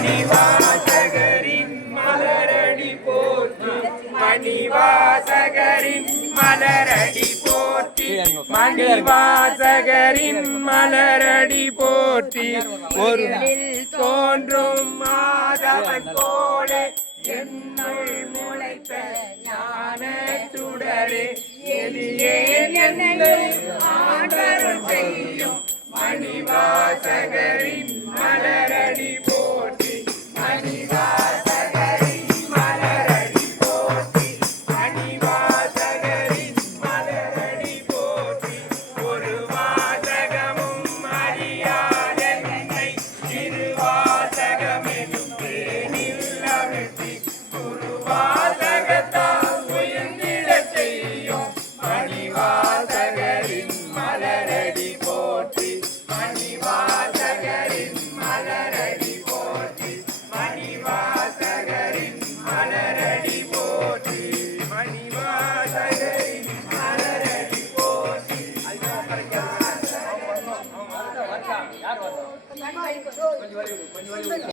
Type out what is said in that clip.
மணிவாசகரின் மலரடி போற்றி மணிவாசகரின் மலரடி போற்றி மணிவாசகரின் மலரடி போற்றி ஒரு தோன்றும் மாதவன் போல என்னுள் முளைத்த ஞான சுடரே எளியேன் என்னை ஆண்டருள் செய்யும் மணிவாசகரின் மலரடி போற்றி மணிவாசகரின் மலரடி போற்றி மணிவாசகரின் மலரடி போற்றி ஒரு வாசகமும் அறியாத என்னை திருவாசகமெனும் தேனில் அமிழ்த்தி குருவாசகத்தால் உயர்ந்திடச் செய்யும் மணிவாசகரின் மலரடி போற்றி மணிவாசகரின் மலரடி போற்றி மணிவாசகரின் மலரடி போற்றி மணிவாசகரின் மலரடி போற்றி